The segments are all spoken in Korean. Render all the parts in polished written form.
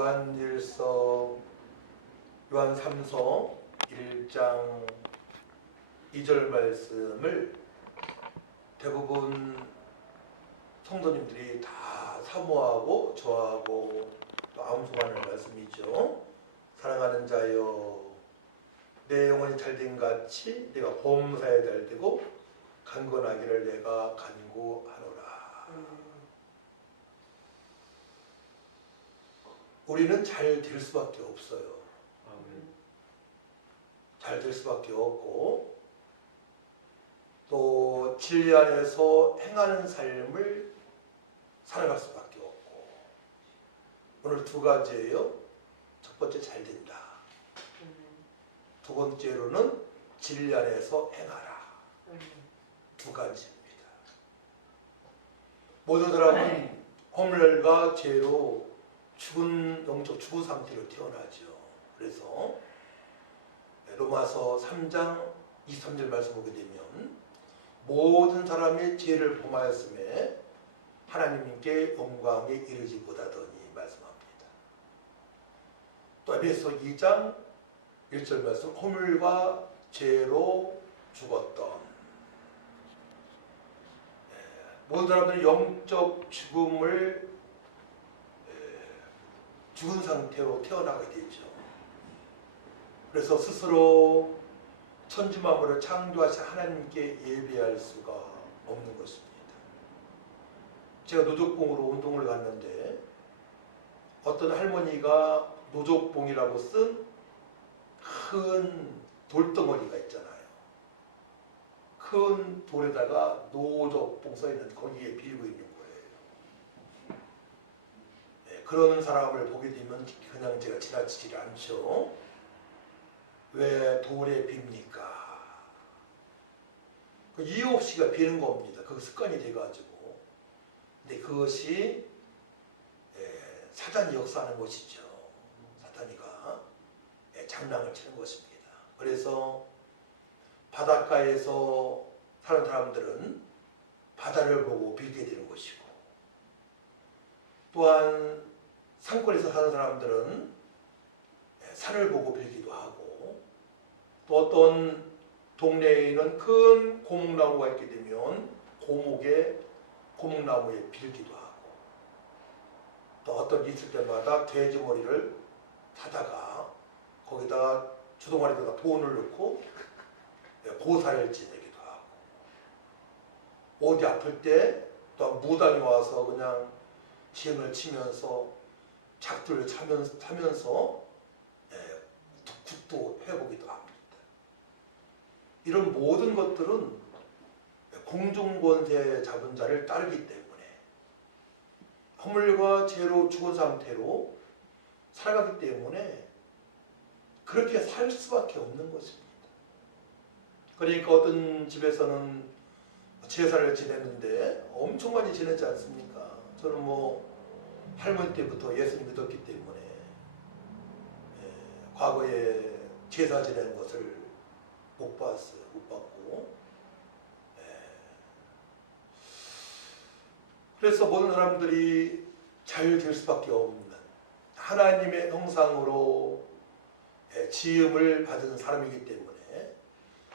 요한일서 요한 3서 1장 2절 말씀을 대부분 성도님들이 다 사모하고 좋아하고 또 암송하는 말씀이죠. 사랑하는 자여, 내 영혼이 잘된 같이 내가 범사에 잘되고 강건하기를 내가 간구하노라. 우리는 잘 될 수밖에 없어요. 잘 될 수밖에 없고 또 진리 안에서 행하는 삶을 살아갈 수밖에 없고, 오늘 두 가지예요. 첫 번째 잘 된다. 두 번째로는 진리 안에서 행하라. 두 가지입니다. 모든 사람은 허물과 죄로 죽은 영적 죽은 상태로 태어나죠. 그래서 로마서 3장 23절 말씀 보게 되면 모든 사람이 죄를 범하였음에 하나님께 영광에 이르지 못하더니 말씀합니다. 또 에베소 2장 1절 말씀, 허물과 죄로 죽었던, 모든 사람들은 영적 죽음을 죽은 상태로 태어나게 되죠. 그래서 스스로 천지만물을 창조하신 하나님께 예배할 수가 없는 것입니다. 제가 노족봉으로 운동을 갔는데 어떤 할머니가 노족봉이라고 쓴 큰 돌덩어리가 있잖아요. 큰 돌에다가 노족봉 써있는 거기에 빌고 있는 거예요. 그런 사람을 보게 되면 그냥 제가 지나치지 않죠. 왜 돌에 빕니까? 이유 없이가 비는 겁니다. 그 습관이 돼가지고. 근데 그것이 사단이 역사하는 것이죠. 사단이가 장난을 치는 것입니다. 그래서 바닷가에서 사는 사람들은 바다를 보고 빌게 되는 것이고, 또한 산골에서 사는 사람들은 산을 보고 빌기도 하고, 또 어떤 동네에 있는 큰 고목나무가 있게 되면 고목나무에 빌기도 하고, 또 어떤 일 있을 때마다 돼지 머리를 사다가 거기다가 주동아리에다가 돈을 넣고 고사를 지내기도 하고, 어디 아플 때 또 무당이 와서 그냥 시행을 치면서 작두를 차면서 굿도 해보기도 합니다. 이런 모든 것들은 공중권세 잡은 자를 따르기 때문에 허물과 죄로 죽은 상태로 살아가기 때문에 그렇게 살 수밖에 없는 것입니다. 그러니까 어떤 집에서는 제사를 지내는데 엄청 많이 지내지 않습니까? 저는 할머니 때부터 예수님 믿었기 때문에 과거에 제사 지내는 것을 못 봤어요. 못 봤고. 그래서 모든 사람들이 잘 될 수밖에 없는 하나님의 형상으로 지음을 받은 사람이기 때문에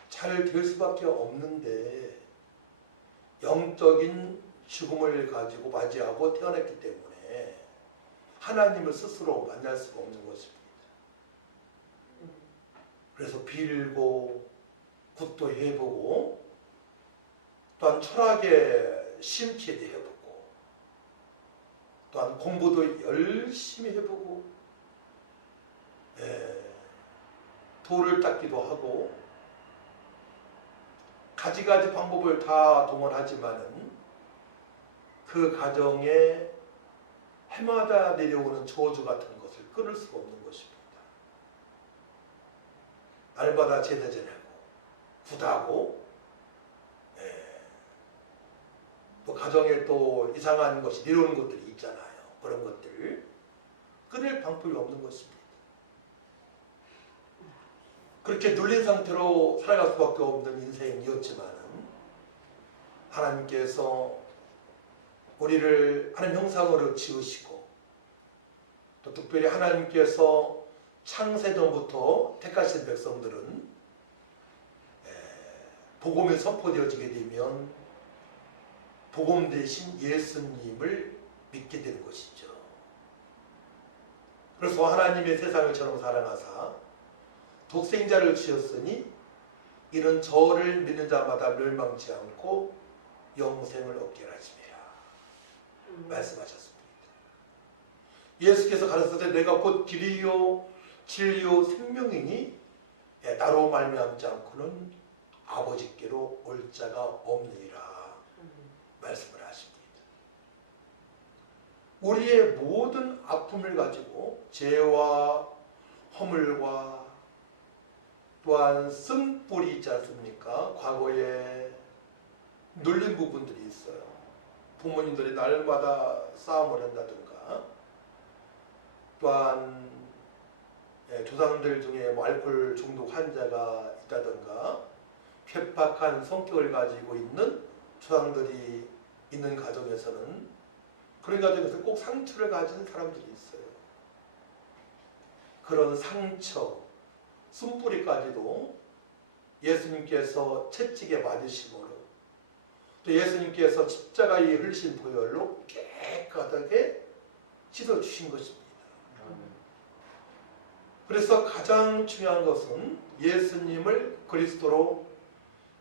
잘 될 수밖에 없는데, 영적인 죽음을 가지고 맞이하고 태어났기 때문에 하나님을 스스로 만날 수가 없는 것입니다. 그래서 빌고 굿도 해보고, 또한 철학의 심취도 해보고, 또한 공부도 열심히 해보고, 돌을 닦기도 하고, 가지가지 방법을 다 동원하지만은 그 가정에 해마다 내려오는 저주 같은 것을 끊을 수가 없는 것입니다. 날마다 제사 지내고 굿하고, 또 가정에 또 이상한 것이 내려오는 것들이 있잖아요. 그런 것들을 끊을 방법이 없는 것입니다. 그렇게 눌린 상태로 살아갈 수밖에 없는 인생이었지만 하나님께서 우리를 하나님 형상으로 지으시고 또 특별히 하나님께서 창세전부터 택하신 백성들은 복음이 선포되어지게 되면 복음 대신 예수님을 믿게 되는 것이죠. 그래서 하나님의 세상을 저는 사랑하사 독생자를 주셨으니 이는 저를 믿는 자마다 멸망치 않고 영생을 얻게 하심이라 말씀하셨습니다. 예수께서 가르치되 내가 곧 길이요 진리요 생명이니 나로 말미암지 않고는 아버지께로 올 자가 없느니라 말씀을 하십니다. 우리의 모든 아픔을 가지고 죄와 허물과 또한 쓴뿌리 있지 않습니까? 과거에 눌린 부분들이 있어요. 부모님들이 날마다 싸움을 한다든가, 또한 조상들 중에 뭐 알코올 중독 환자가 있다든가, 핍박한 성격을 가지고 있는 조상들이 있는 가정에서는 그런 가정에서 꼭 상처를 가진 사람들이 있어요. 그런 상처, 쓴뿌리까지도 예수님께서 채찍에 맞으심으로 또 예수님께서 십자가의 흘리신 보혈로 깨끗하게 씻어주신 것입니다. 그래서 가장 중요한 것은 예수님을 그리스도로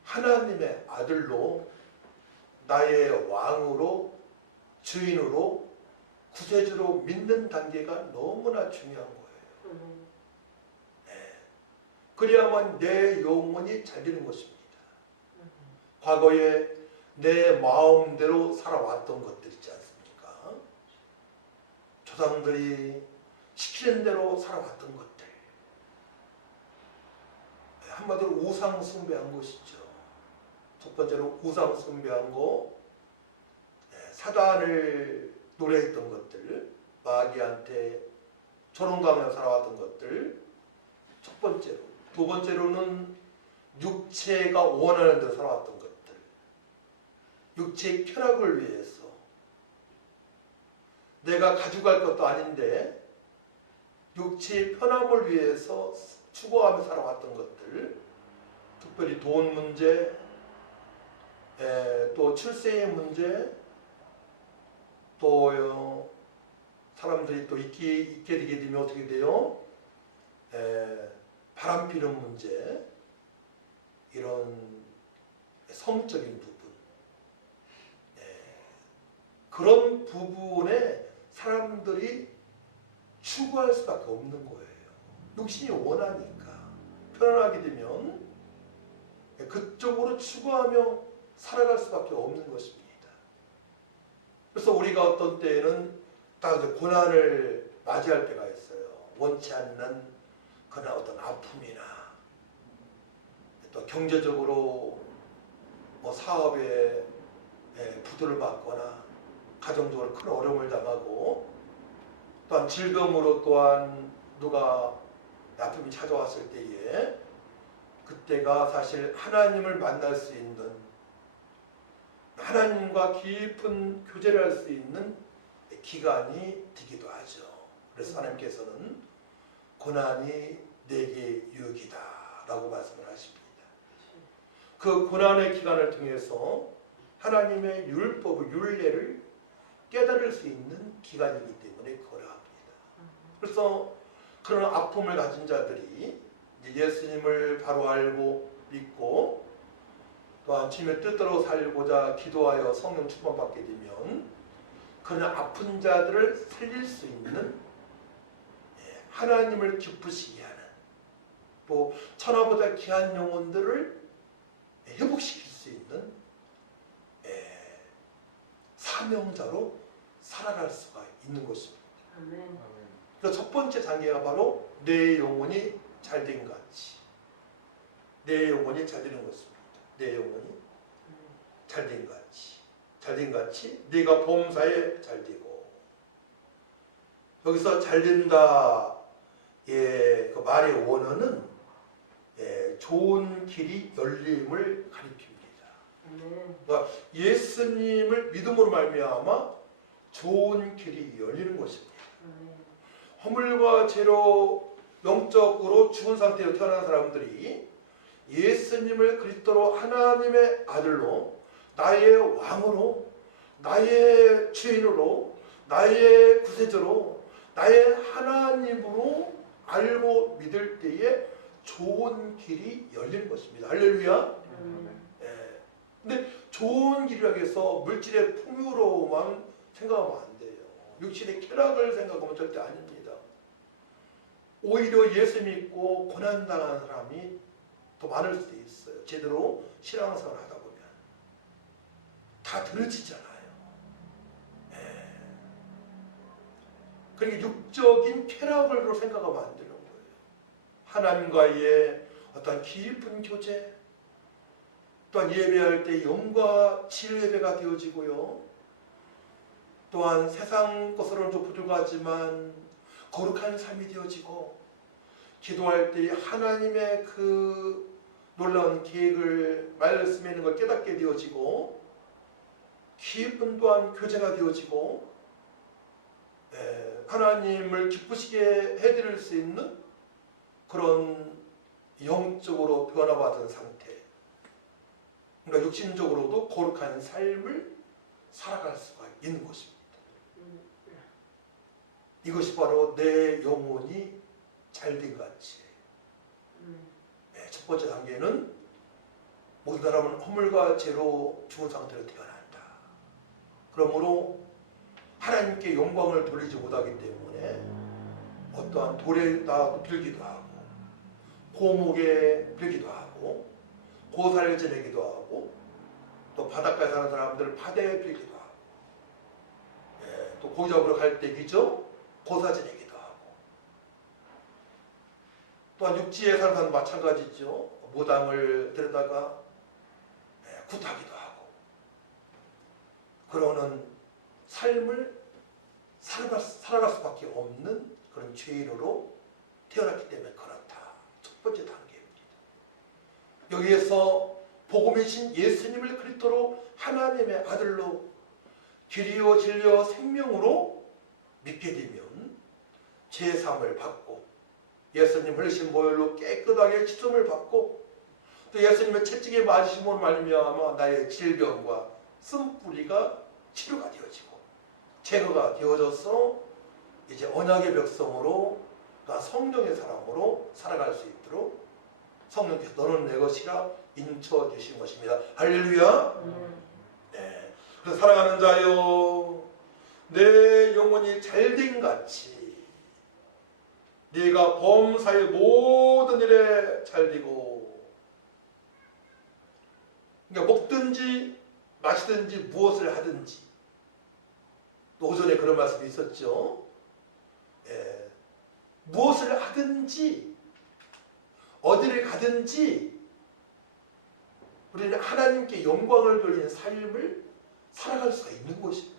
하나님의 아들로 나의 왕으로 주인으로 구세주로 믿는 단계가 너무나 중요한 거예요. 그래야만 내 영혼이 잘 되는 것입니다. 과거에 내 마음대로 살아왔던 것들 있지 않습니까? 조상들이 시키는 대로 살아왔던 것들. 한마디로 우상 숭배한 것이죠. 첫 번째로 우상 숭배한 거, 사단을 노래했던 것들, 마귀한테 조롱당하며 살아왔던 것들, 첫 번째로. 두 번째로는 육체가 원하는 대로 살아왔던 것들, 육체의 쾌락을 위해서 내가 가져갈 것도 아닌데 육체의 편함을 위해서 추구하며 살아왔던 것들, 특별히 돈 문제, 또 출생의 문제, 또 사람들이 또 있게 되게 되면 어떻게 돼요? 바람피는 문제, 이런 성적인 부분, 그런 부분에 사람들이 추구할 수밖에 없는 거예요. 욕심이 원하니까. 편안하게 되면 그쪽으로 추구하며 살아갈 수밖에 없는 것입니다. 그래서 우리가 어떤 때에는 딱 고난을 맞이할 때가 있어요. 원치 않는 그런 어떤 아픔이나 또 경제적으로 뭐 사업에 부도를 받거나 가정적으로 큰 어려움을 당하고, 또한 질병으로 또한 누가 아픔이 찾아왔을 때에 그때가 사실 하나님을 만날 수 있는, 하나님과 깊은 교제를 할 수 있는 기간이 되기도 하죠. 그래서 하나님께서는 고난이 내게 유익이다 라고 말씀을 하십니다. 그 고난의 기간을 통해서 하나님의 율법의 율례를 깨달을 수 있는 기간이기 때문에 그러합니다. 그래서 그런 아픔을 가진 자들이 예수님을 바로 알고 믿고 또한 주님의 뜻대로 살고자 기도하여 성령 충만받게 되면 그런 아픈 자들을 살릴 수 있는, 하나님을 기쁘시게 하는, 또 천하보다 귀한 영혼들을 회복시킬 수 있는 사명자로 살아갈 수가 있는 것입니다. 아멘. 그래서 첫 번째 단계가 바로 내 영혼이 잘된 같이, 내 영혼이 잘 되는 것입니다. 내 영혼이 잘된 같이, 잘된 같이 네가 범사에 잘되고. 여기서 잘된다, 그 말의 원어는 좋은 길이 열림을 가리킵니다. 그러니까 예수님을 믿음으로 말미암아 좋은 길이 열리는 것입니다. 허물과 죄로 영적으로 죽은 상태로 태어난 사람들이 예수님을 그리스도로 하나님의 아들로 나의 왕으로 나의 주인으로 나의 구세주로 나의 하나님으로 알고 믿을 때에 좋은 길이 열리는 것입니다. 할렐루야. 예. 근데 좋은 길이라고 해서 물질의 풍요로만 생각하면 안 돼요. 육신의 쾌락을 생각하면 절대 아닙니다. 오히려 예수 믿고 고난당하는 사람이 더 많을 수도 있어요. 제대로 신앙생활을 하다 보면 다 들어지잖아요. 예. 그러니까 육적인 쾌락으로 생각하면 안 되는 거예요. 하나님과의 어떤 깊은 교제, 또한 예배할 때 영과 질 예배가 되어지고요. 또한 세상 것으로는 좀 부족하지만 거룩한 삶이 되어지고, 기도할 때 하나님의 그 놀라운 계획을 말씀에 있는 걸 깨닫게 되어지고, 깊은 또한 교제가 되어지고, 하나님을 기쁘시게 해드릴 수 있는 그런 영적으로 변화받은 상태, 그러니까 육신적으로도 거룩한 삶을 살아갈 수가 있는 것입니다. 이것이 바로 내 영혼이 잘된 가치. 첫 번째 단계는 모든 사람은 허물과 죄로 죽은 상태로 태어난다. 그러므로 하나님께 영광을 돌리지 못하기 때문에 어떠한 돌에다 빌기도 하고, 고목에 빌기도 하고, 고사를 지내기도 하고, 또 바닷가에 사는 사람들 바다에 빌기도 하고, 또 고기 잡으러 갈 때 기죠, 고사 지내기도 하고, 또한 육지에 사는 사람 마찬가지죠. 무당을 데려다가 굿하기도 하고, 그러는 삶을 살아갈 수밖에 없는 그런 죄인으로 태어났기 때문에 그렇다. 첫 번째 단계입니다. 여기에서 복음이신 예수님을 그리스도로 하나님의 아들로 길이요 진리요 생명으로 믿게 되면 제사함을 받고, 예수님 흘리신 보혈로 깨끗하게 씻음을 받고, 또 예수님의 채찍에 맞으심으로 말미암아 나의 질병과 쓴뿌리가 치료가 되어지고 제거가 되어져서 이제 언약의 백성으로, 그러니까 성령의 사람으로 살아갈 수 있도록 성령께서 너는 내 것이라 인쳐 주신 것입니다. 할렐루야. 네. 그래서 사랑하는 자여, 내 영혼이 잘된 같이 네가 범사의 모든 일에 잘되고, 그러니까 먹든지 마시든지 무엇을 하든지, 또 오전에 그런 말씀이 있었죠. 무엇을 하든지 어디를 가든지 우리는 하나님께 영광을 돌리는 삶을 살아갈 수가 있는 것입니다.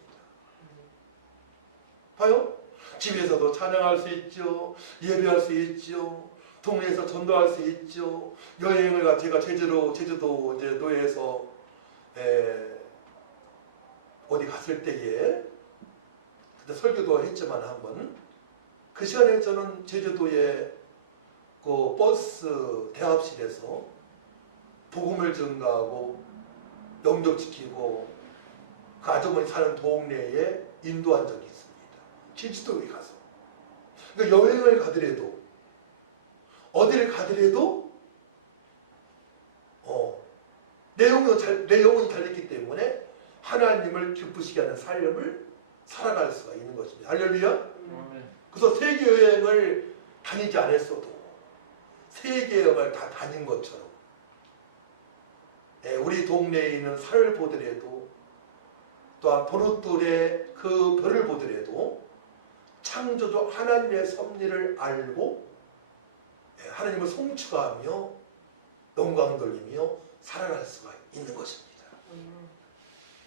봐요. 집에서도 찬양할 수 있죠. 예배할 수 있죠. 동네에서 전도할 수 있죠. 여행을 제가 제주도 이제 노예에서 어디 갔을 때에 그때 설교도 했지만 한번 그 시간에 저는 제주도의 그 버스 대합실에서 복음을 전가하고 영접시키고 그 아주머니 사는 동네에 인도한 적이 있습니다. 제주도에 가서. 그러니까 여행을 가더라도 어디를 가더라도 내 영혼이 잘 됐기 때문에 하나님을 기쁘시게 하는 삶을 살아갈 수가 있는 것입니다. 할렐루야. 그래서 세계 여행을 다니지 않았어도 세계 여행을 다 다닌 것처럼 우리 동네에 있는 산을 보더라도, 또한 보룻돌의 그 별을 보더라도 창조주 하나님의 섭리를 알고 하나님을 송축하며 영광 돌리며 살아갈 수가 있는 것입니다.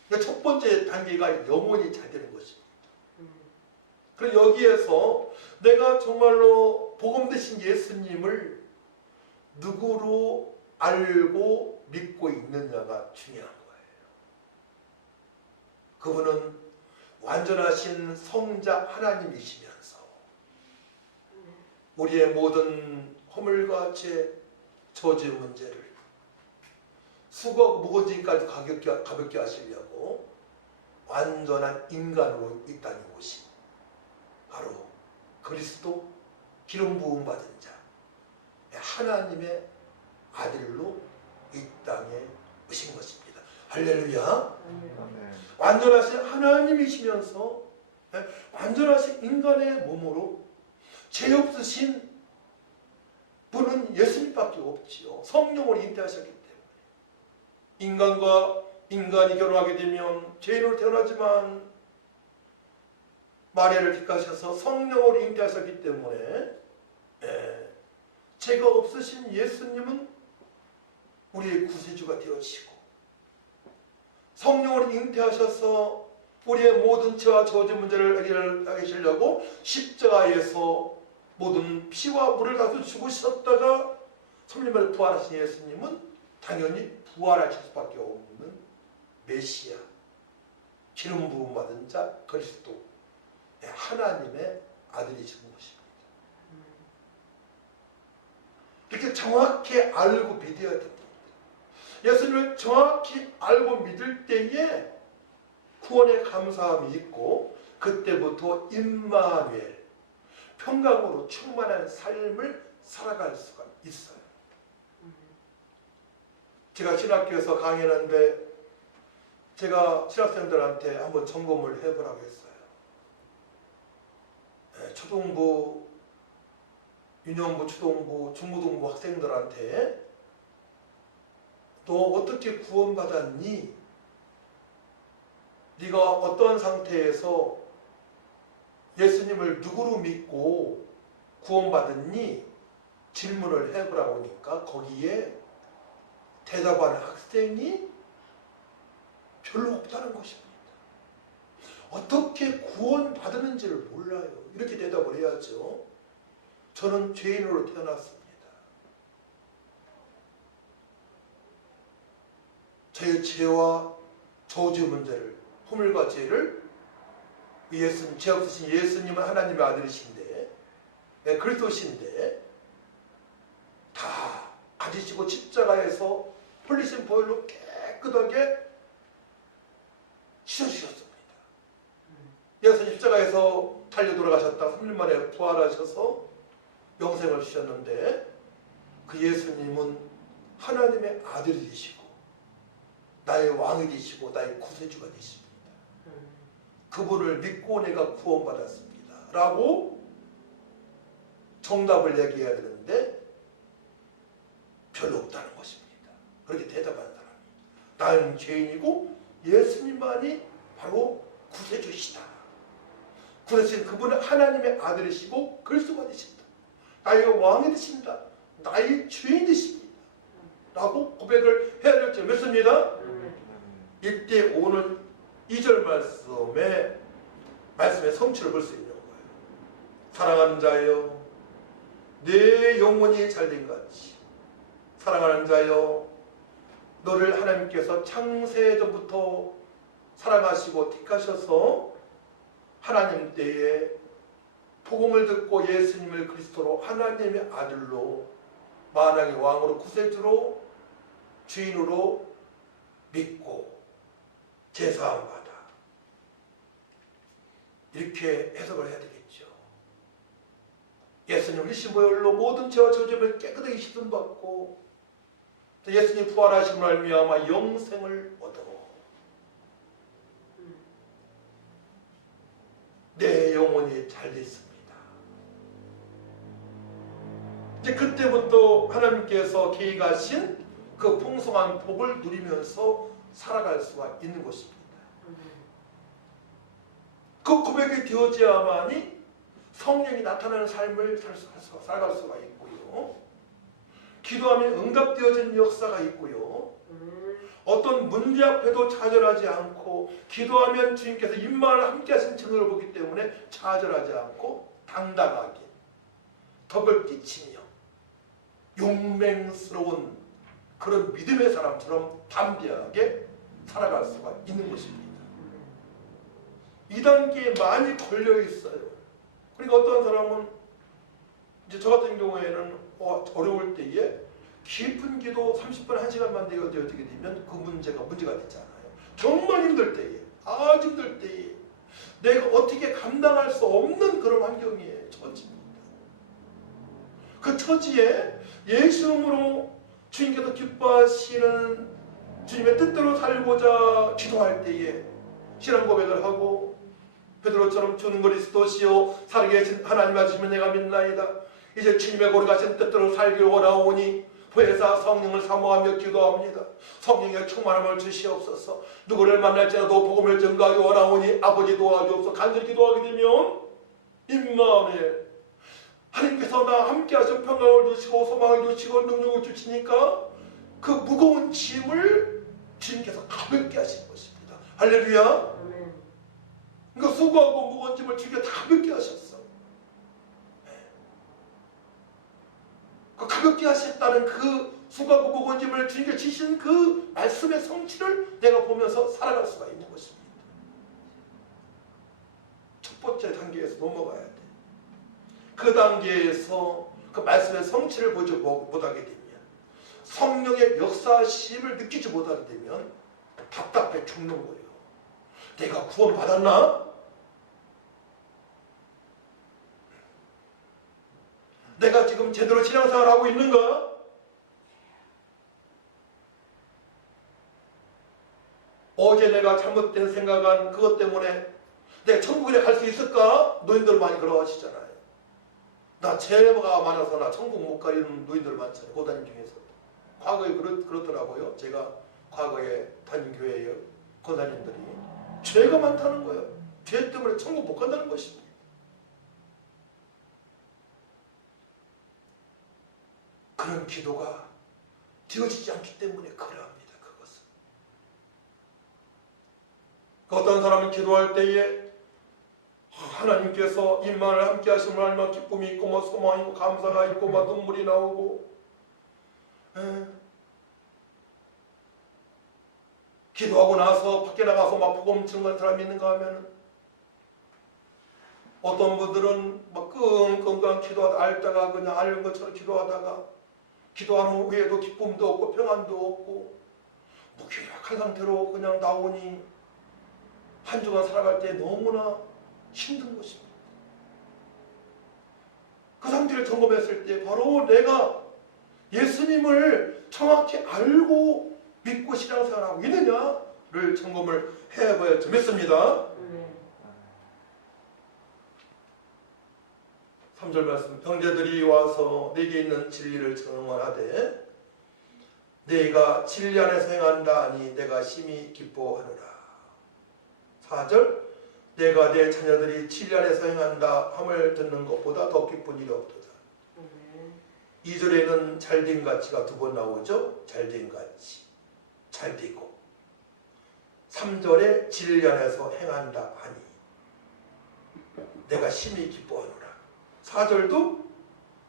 그러니까 첫 번째 단계가 영혼이 잘 되는 것입니다. 그리고 여기에서 내가 정말로 복음 되신 예수님을 누구로 알고 믿고 있느냐가 중요한 거예요. 그분은 완전하신 성자 하나님이시면서 우리의 모든 허물과 죄, 저주의 문제를 수고하고 무거운 짐까지 가볍게 하시려고 완전한 인간으로 이 땅에 오신 바로 그리스도 기름 부음 받은 자 하나님의 아들로 이 땅에 오신 것입니다. 할렐루야. 완전하신 하나님이시면서 완전하신 인간의 몸으로 죄 없으신 분은 예수님밖에 없지요. 성령으로 잉태하셨기 때문에 인간과 인간이 결혼하게 되면 죄인으로 태어나지만 마리아를 택하셔서 성령으로 잉태하셨기 때문에 죄가 없으신 예수님은 우리의 구세주가 되어지고 성령으로 잉태하셔서 우리의 모든 죄와 저주 문제를 해결하게 하시려고 십자가에서 모든 피와 물을 다투 죽으셨다가 3일만에 부활하신 예수님은 당연히 부활하실 수밖에 없는 메시아, 기름 부음 받은 자 그리스도 하나님의 아들이신 것입니다. 이렇게 정확히 알고 믿어야 됩니다. 예수님을 정확히 알고 믿을 때에 구원의 감사함이 있고 그때부터 임마누엘 평강으로 충만한 삶을 살아갈 수가 있어요. 제가 신학교에서 강의하는데 제가 신학생들한테 한번 점검을 해보라고 했어요. 초등부, 유년부, 초등부, 중고등부 학생들한테 너 어떻게 구원받았니? 네가 어떠한 상태에서 예수님을 누구로 믿고 구원받았니? 질문을 해보라고 하니까 거기에 대답하는 학생이 별로 없다는 것입니다. 어떻게 구원받았는지를 몰라요. 이렇게 대답을 해야죠. 저는 죄인으로 태어났습니다. 저의 죄와 저주 문제를, 허물과 죄를 예수님, 죄 없으신 예수님은 하나님의 아들이신데 그리스도신데 다 가지시고 십자가에서 흘리신 보혈로 깨끗하게 씻어주셨습니다. 예수님 십자가에서 달려 돌아가셨다 3일 만에 부활하셔서 영생을 주셨는데 그 예수님은 하나님의 아들이 되시고 나의 왕이 되시고 나의 구세주가 되십니다. 그분을 믿고 내가 구원받았습니다. 라고 정답을 얘기해야 되는데 별로 없다는 것입니다. 그렇게 대답하는 사람이 나는 죄인이고 예수님만이 바로 구세주시다. 구세주신 그분은 하나님의 아들이시고 그리스도가 되신다. 나의 왕이 되신다. 나의 주인이 되십니다. 라고 고백을 해야 될지 믿습니다. 이때 오늘 2절 말씀의 성취를 볼 수 있는 거예요. 사랑하는 자여 내 영혼이 잘된 같이 사랑하는 자여 너를 하나님께서 창세전부터 사랑하시고 택하셔서 하나님 때에 복음을 듣고 예수님을 그리스도로 하나님의 아들로 만왕의 왕으로 구세주로 주인으로 믿고 제사함 받아 이렇게 해석을 해야 되겠죠. 예수님 흘리신 보혈로 모든 죄와 저주를 깨끗하게 씻음받고 예수님 부활하심으로 말미암아 영생을 얻어 내 영혼이 잘 됐습니다. 이제 그때부터 하나님께서 계획하신 그 풍성한 복을 누리면서 살아갈 수가 있는 것입니다. 그 고백이 되어져야만이 성령이 나타나는 삶을 살아갈 수가 있고요. 기도하면 응답되어지는 역사가 있고요. 어떤 문제 앞에도 좌절하지 않고 기도하면 주님께서 임마를 함께 하신 증거를 보기 때문에 좌절하지 않고 당당하게 덕을 끼치며 용맹스러운 그런 믿음의 사람처럼 담대하게 살아갈 수가 있는 것입니다. 이 단계에 많이 걸려 있어요. 그러니까 어떤 사람은 이제 저 같은 경우에는 어려울 때에 깊은 기도 30분, 1시간만 되어 어떻게 되면 그 문제가 됐잖아요. 정말 힘들 때에, 아주 힘들 때에 내가 어떻게 감당할 수 없는 그런 환경이에요. 처지입니다. 그 처지에 예수님으로 주님께서 기뻐하시는 주님의 뜻대로 살고자 기도할 때에 신앙 고백을 하고 베드로처럼 주는 그리스도시요 살아계신 하나님 아시면 내가 믿나이다. 이제 주님의 거룩하신 뜻대로 살기 원하오니 보혜사 성령을 사모하며 기도합니다. 성령의 충만함을 주시옵소서. 누구를 만날지라도 복음을 전가하기 원하오니 아버지 도와주옵소서. 간절히 기도하게 되면 임마누엘 하나님께서 나 함께 하신 평강을 주시고 소망을 주시고 능력을 주시니까 그 무거운 짐을 주님께서 가볍게 하신 것입니다. 할렐루야. 그러니까 수고하고 무거운 짐을 주님께 다 가볍게 하셨어. 그 가볍게 하셨다는 그 수고하고 무거운 짐을 주님께 지신 그 말씀의 성취를 내가 보면서 살아갈 수가 있는 것입니다. 첫 번째 단계에서 넘어가야 돼. 그 단계에서 그 말씀의 성취를 보지 못하게 되면, 성령의 역사심을 느끼지 못하게 되면 답답해 죽는 거예요. 내가 구원받았나? 내가 지금 제대로 신앙생활을 하고 있는가? 어제 내가 잘못된 생각한 그것 때문에 내가 천국에 갈 수 있을까? 노인들 많이 그러하시잖아요. 나 죄가 많아서 나 천국 못 가 이런 노인들 많잖아요. 고단님 중에서. 과거에 그렇더라고요. 제가 과거에 다닌 교회에 고단님들이 죄가 많다는 거예요. 죄 때문에 천국 못 간다는 것입니다. 그런 기도가 되어지지 않기 때문에 그러합니다. 그것은. 어떤 사람은 기도할 때에 하나님께서 임만을 함께 하시면 얼마나 기쁨이 있고 뭐 소망이 있고 감사가 있고 막 눈물이 나오고 기도하고 나서 밖에 나가서 막 복음 증거하는 사람이 있는가 하면 어떤 분들은 막 끙끙 기도하다 앓다가 그냥 앓는 것처럼 기도하다가 기도하는 후에도 기쁨도 없고 평안도 없고 무기력한 상태로 그냥 나오니 한 주간 살아갈 때 너무나 힘든 것입니다. 그 상태를 점검했을 때 바로 내가 예수님을 정확히 알고 믿고 신앙생활하고 있느냐를 점검을 해봐야 되겠습니다. 3절 말씀, 형제들이 와서 내게 있는 진리를 증언하되 내가 진리 안에서 행한다 하니 내가 심히 기뻐하노라. 4절, 내가 내 자녀들이 진리 안에서 행한다 함을 듣는 것보다 더 기쁜 일이 없도다. 2절에는 잘된 가치가 2번 나오죠. 잘된 가치, 잘되고. 3절에 진리 안에서 행한다 하니 내가 심히 기뻐하노라. 4절도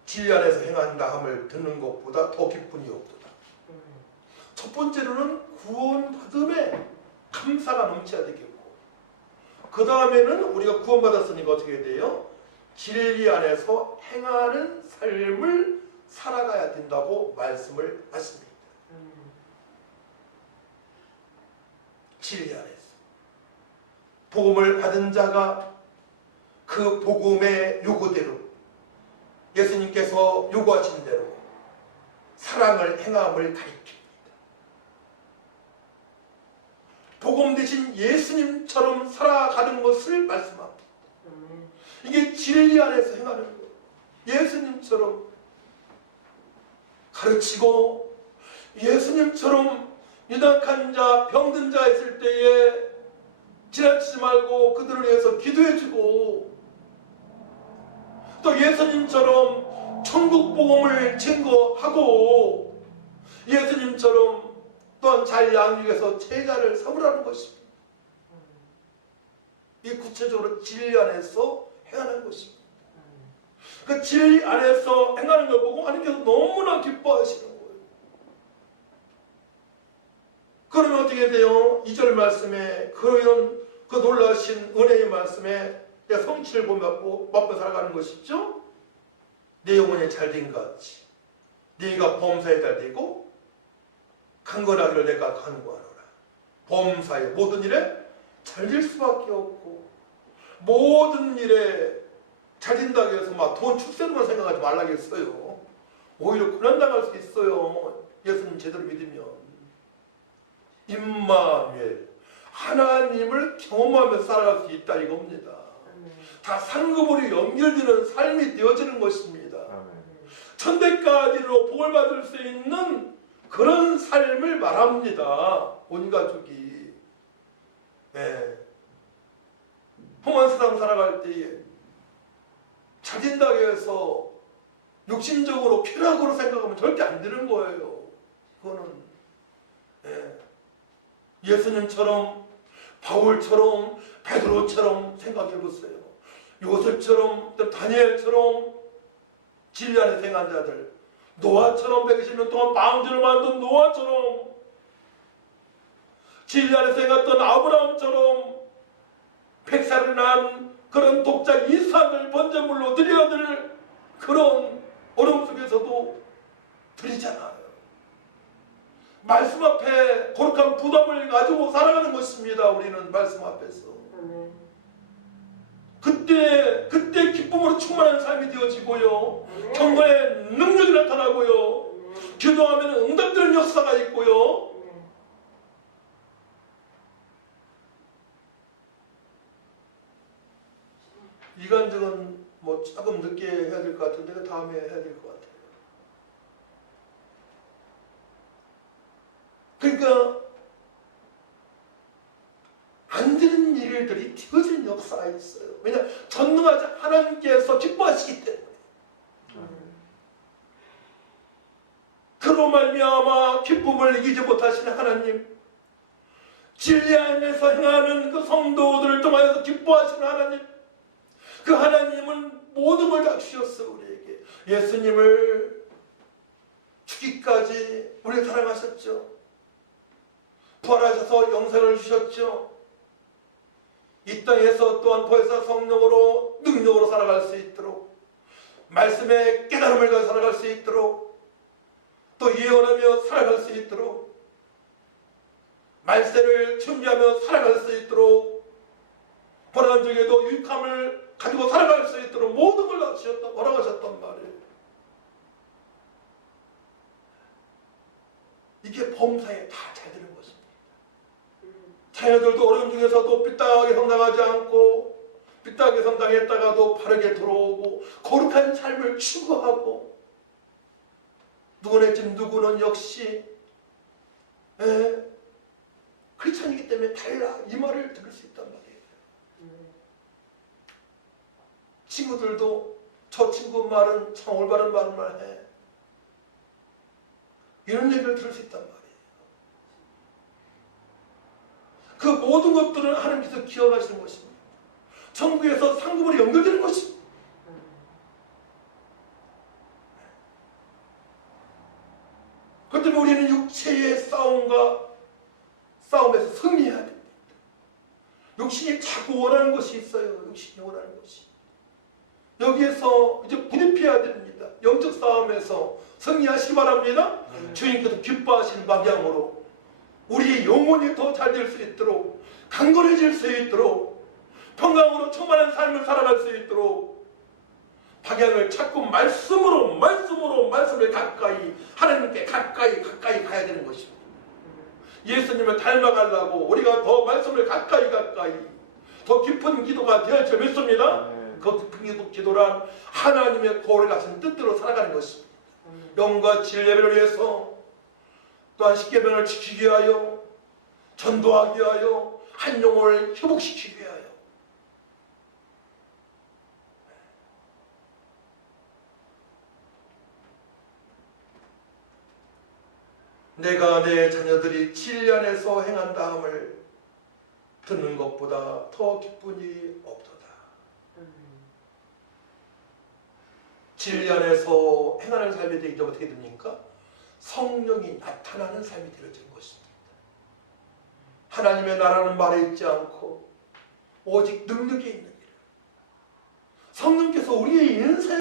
진리 안에서 행한다 함을 듣는 것보다 더 기쁨이 없도다. 첫 번째로는 구원받음에 감사가 넘쳐야 되겠고, 그 다음에는 우리가 구원받았으니까 어떻게 돼요? 진리 안에서 행하는 삶을 살아가야 된다고 말씀을 하십니다. 진리 안에서 복음을 받은 자가 그 복음의 요구대로 예수님께서 요구하신 대로 사랑을 행함을 가리킵니다. 복음 대신 예수님처럼 살아가는 것을 말씀합니다. 이게 진리 안에서 행하는 거예요. 예수님처럼 가르치고 예수님처럼 연약한 자, 병든 자 있을 때에 지나치지 말고 그들을 위해서 기도해주고, 또 예수님처럼 천국 복음을 증거하고 예수님처럼 또한 잘 양육해서 제자를 삼으라는 것입니다. 이 구체적으로 진리 안에서 행하는 것입니다. 그 진리 안에서 행하는 걸 보고 하나님께서 너무나 기뻐하시는 거예요. 그러면 어떻게 돼요? 2절 말씀에 그런 그 놀라신 은혜의 말씀에 성취를 보며 맛보 살아가는 것이죠. 내 영혼이 잘된 것 같이 네가 범사에 잘되고 강건하기를 내가 간구하노라. 범사에 모든 일에 잘될 수밖에 없고 모든 일에 잘된다고 해서 막 돈 축세로만 생각하지 말라겠어요. 오히려 고난당할 수 있어요. 예수님 제대로 믿으면. 임마누엘 하나님을 경험하며 살아갈 수 있다 이겁니다. 다 상급으로 연결되는 삶이 되어지는 것입니다. 천대까지로 복을 받을 수 있는 그런 삶을 말합니다. 온 가족이. 네. 험한 세상 살아갈 때에 잘된다고 해서 욕심적으로 쾌락으로 생각하면 절대 안 되는 거예요. 그거는 예수님처럼 바울처럼 베드로처럼 생각해 보세요. 요셉처럼 다니엘처럼 진리 안에 행한 자들, 노아처럼 120년 동안 방주를 만든 노아처럼 진리 안에서 행했던 아브라함처럼 100살을 낳은 그런 독자 이삭을 번제물로 드려야 될 그런 어려움 속에서도 드리잖아요. 말씀 앞에 거룩한 부담을 가지고 살아가는 것입니다. 우리는 말씀 앞에서. 그때 기쁨으로 충만한 삶이 되어지고요. 경건의 능력이 나타나고요. 기도하면 응답되는 역사가 있고요. 이간증은 뭐 조금 늦게 해야 될 것 같은데 다음에 해야 될 것 같아요. 그러니까 안 되는 일들이 되어지는 역사가 있어요. 왜냐? 전능하신 하나님께서 기뻐하시기 때문에. 그로 말미암아 기쁨을 이기지 못하시는 하나님, 진리 안에서 행하는 그 성도들을 통하여서 기뻐하시는 하나님, 그 하나님은 모든 걸 다 주셨어 우리에게. 예수님을 죽기까지 우리 사랑하셨죠. 부활하셔서 영생을 주셨죠. 이 땅에서 또한 보혜사 성령으로 능력으로 살아갈 수 있도록, 말씀의 깨달음을 가지고 살아갈 수 있도록, 또 예언하며 살아갈 수 있도록, 말세를 준비하며 살아갈 수 있도록, 고난 중에도 유익함을 가지고 살아갈 수 있도록 모든 걸 다 주셨다, 허락하셨단 말이에요. 이게 범사에 다 잘 되는 것입니다. 자녀들도 어려움 중에서도 삐딱하게 성장하지 않고 삐딱하게 성장했다가도 바르게 돌아오고 거룩한 삶을 추구하고, 누구네 집 누구는 역시 크리스천이기 때문에 달라 이 말을 들을 수 있단 말이에요. 친구들도 저 친구 말은 참 올바른 말을 해, 이런 얘기를 들을 수 있단 말이에요. 그 모든 것들은 하나님께서 기억하시는 것입니다. 천국에서 상급으로 연결되는 것입니다. 그렇기 때문에 우리는 육체의 싸움에서 승리해야 됩니다. 육신이 자꾸 원하는 것이 있어요. 육신이 원하는 것이. 여기에서 이제 부딪혀야 됩니다. 영적 싸움에서 승리하시기 바랍니다. 주님께서 기뻐하시는 방향으로 우리의 영혼이 더 잘 될 수 있도록, 강건해질 수 있도록, 평강으로 충만한 삶을 살아갈 수 있도록 방향을 찾고 말씀을 가까이, 하나님께 가까이 가야 되는 것입니다. 예수님을 닮아가려고 우리가 더 말씀을 가까이 더 깊은 기도가 되어져 믿습니다. 그 깊은 기도란 하나님의 거울에 가신 뜻대로 살아가는 것입니다. 영과 진리를 위해서, 또한 십계명을 지키기 위하여, 전도하기 위하여, 한 영혼을 회복시키기 위하여. 내가 내 자녀들이 진리 안에서 행한 다음을 듣는 것보다 더 기쁜 일이 없도다. 진리 안에서 행하는 삶이 되기 어떻게 됩니까? 성령이 나타나는 삶이 되어지는 것입니다. 하나님의 나라는 말에 있지 않고 오직 능력에 있는 일. 성령께서 우리의 인생